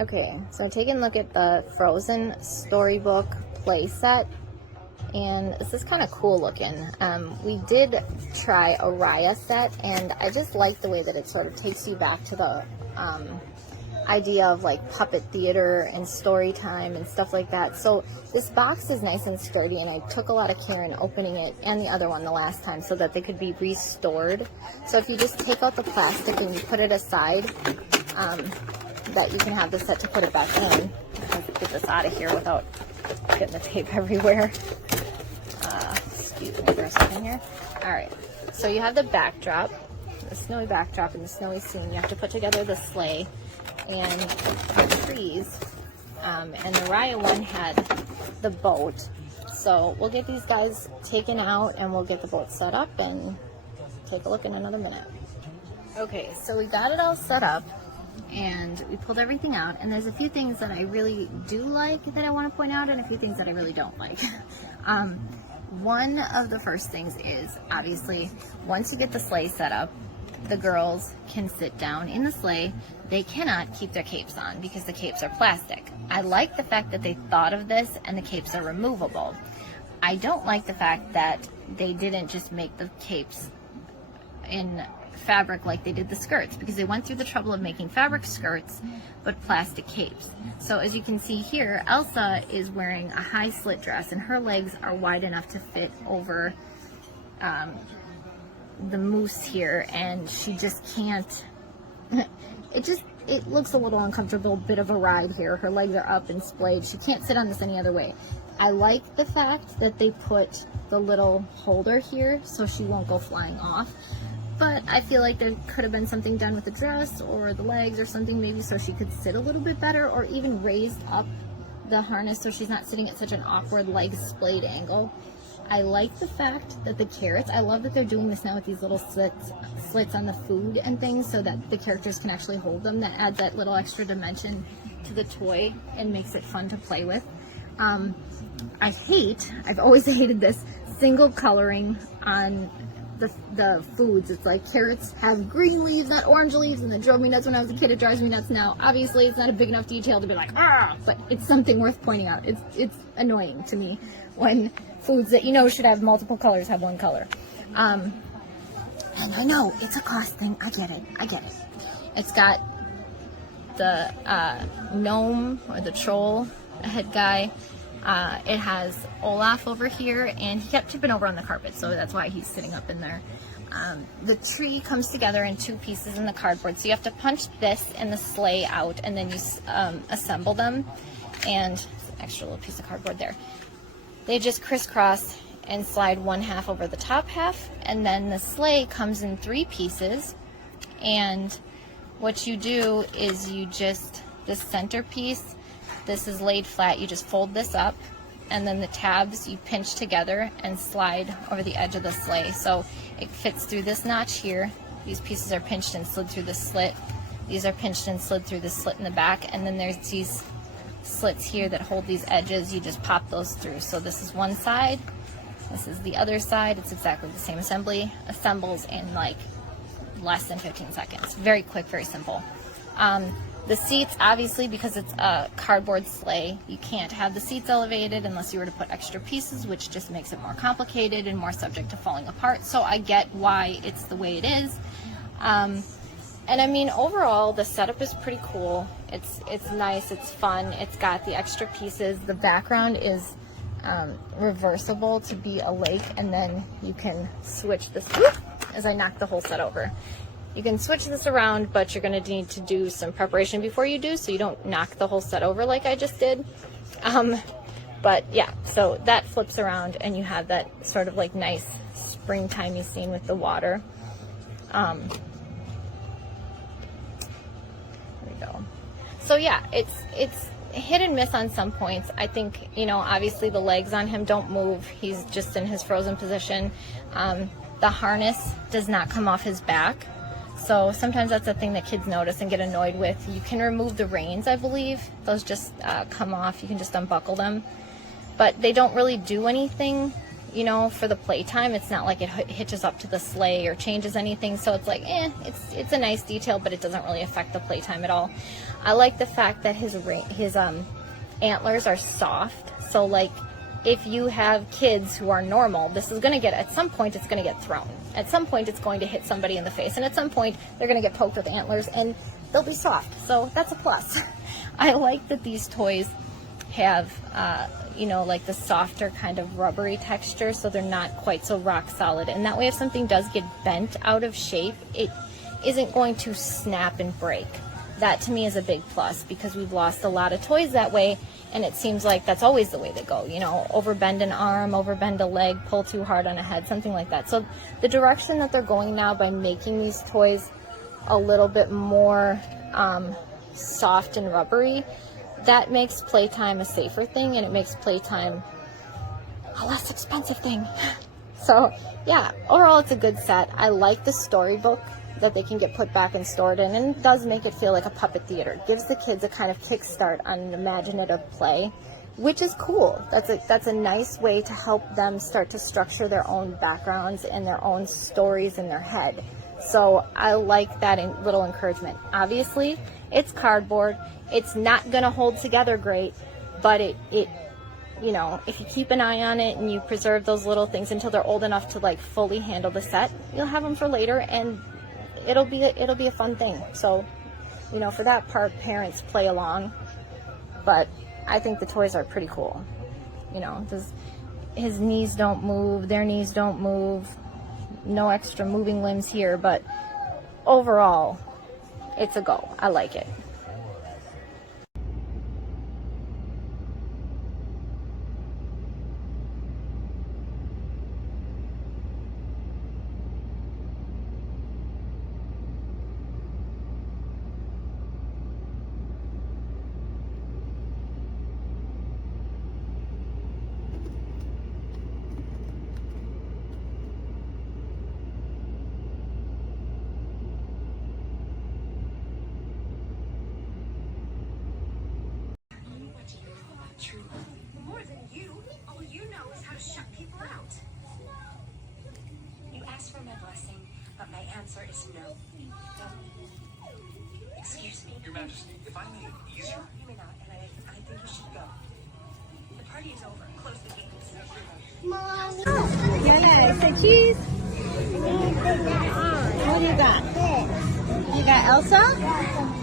Okay, so taking a look at the Frozen Storybook playset, and this is kind of cool looking. We did try a Raya set, and I just like the way that it sort of takes you back to the idea of like puppet theater and story time and stuff like that. So this box is nice and sturdy, and I took a lot of care in opening it and the other one the last time so that they could be restored. So if you just take out the plastic and you put it aside, that you can have the set to put it back in. Let's get this out of here without getting the tape everywhere. Excuse me for a second here. Alright, so you have the backdrop, the snowy backdrop and the snowy scene. You have to put together the sleigh and the trees. And the Raya one had the boat. So we'll get these guys taken out and we'll get the boat set up and take a look in another minute. Okay, so we got it all set up and we pulled everything out, and there's a few things that I really do like that I want to point out and a few things that I really don't like. One of the first things is, obviously, once you get the sleigh set up, the girls can sit down in the sleigh. They cannot keep their capes on because the capes are plastic. I like the fact that they thought of this and the capes are removable. I don't like the fact that they didn't just make the capes in fabric like they did the skirts, because they went through the trouble of making fabric skirts but plastic capes. So as you can see here, Elsa is wearing a high slit dress and her legs are wide enough to fit over the moose here, and she just can't it looks a little uncomfortable, bit of a ride here. Her legs are up and splayed. She can't sit on this any other way. I like the fact that they put the little holder here so she won't go flying off. But I feel like there could have been something done with the dress or the legs or something, maybe so she could sit a little bit better, or even raised up the harness so she's not sitting at such an awkward leg splayed angle. I like the fact that the carrots, I love that they're doing this now with these little slits on the food and things so that the characters can actually hold them. That adds that little extra dimension to the toy and makes it fun to play with. I've always hated this single coloring on the foods. It's like carrots have green leaves, not orange leaves, and that drove me nuts when I was a kid. It drives me nuts now. Obviously, it's not a big enough detail to be like, ah, but it's something worth pointing out. It's annoying to me when foods that you know should have multiple colors have one color. And I know it's a cost thing. I get it. It's got the gnome or the troll head guy. It has Olaf over here, and he kept tipping over on the carpet, so that's why he's sitting up in there. The tree comes together in two pieces in the cardboard, so you have to punch this and the sleigh out, and then you assemble them, and extra little piece of cardboard there. They just crisscross and slide one half over the top half, and then the sleigh comes in three pieces, and what you do is you just, this center piece, this is laid flat, you just fold this up, and then the tabs you pinch together and slide over the edge of the sleigh. So it fits through this notch here. These pieces are pinched and slid through the slit. These are pinched and slid through the slit in the back, and then there's these slits here that hold these edges. You just pop those through. So this is one side, this is the other side. It's exactly the same assembly. Assembles in like less than 15 seconds. Very quick, very simple. The seats, obviously, because it's a cardboard sleigh, you can't have the seats elevated unless you were to put extra pieces, which just makes it more complicated and more subject to falling apart. So I get why it's the way it is. And I mean, overall, the setup is pretty cool. It's nice, it's fun, it's got the extra pieces. The background is reversible to be a lake, and then you can switch this, as I knock the whole set over. You can switch this around, but you're going to need to do some preparation before you do, so you don't knock the whole set over like I just did. But yeah, so that flips around, and you have that sort of like nice springtimey scene with the water. There we go. So yeah, it's hit and miss on some points. I think, you know, obviously the legs on him don't move. He's just in his frozen position. The harness does not come off his back. So sometimes that's a thing that kids notice and get annoyed with. You can remove the reins, I believe. Those just come off. You can just unbuckle them. But they don't really do anything you know, for the playtime. It's not like it hitches up to the sleigh or changes anything, so it's like, it's a nice detail, but it doesn't really affect the playtime at all. I like the fact that his antlers are soft, so like if you have kids who are normal, this is going to get, at some point it's going to get thrown. At some point it's going to hit somebody in the face, and at some point they're going to get poked with antlers, and they'll be soft, so that's a plus. I like that these toys have, you know, like the softer kind of rubbery texture, so they're not quite so rock solid, and that way if something does get bent out of shape, it isn't going to snap and break. That to me is a big plus, because we've lost a lot of toys that way, and it seems like that's always the way they go, you know, overbend an arm, overbend a leg, pull too hard on a head, something like that. So the direction that they're going now by making these toys a little bit more soft and rubbery, that makes playtime a safer thing, and it makes playtime a less expensive thing. So yeah, overall it's a good set. I like the storybook that they can get put back and stored in, and it does make it feel like a puppet theater. It gives the kids a kind of kickstart on an imaginative play, which is cool. That's a nice way to help them start to structure their own backgrounds and their own stories in their head. So I like that little encouragement. Obviously, it's cardboard. It's not going to hold together great, but it you know, if you keep an eye on it and you preserve those little things until they're old enough to like fully handle the set, you'll have them for later, and it'll be a fun thing. So, you know, for that part, parents play along, but I think the toys are pretty cool. You know, his knees don't move, their knees don't move, no extra moving limbs here, but overall, it's a go. I like it. More than you. All you know is how to shut people out. You asked for my blessing, but my answer is no. Excuse me. Your Majesty, if I made it easier... No, you may not, and I think we should go. The party is over. Close the gates. Mom! Yeah, say cheese. What do you got? You got Elsa?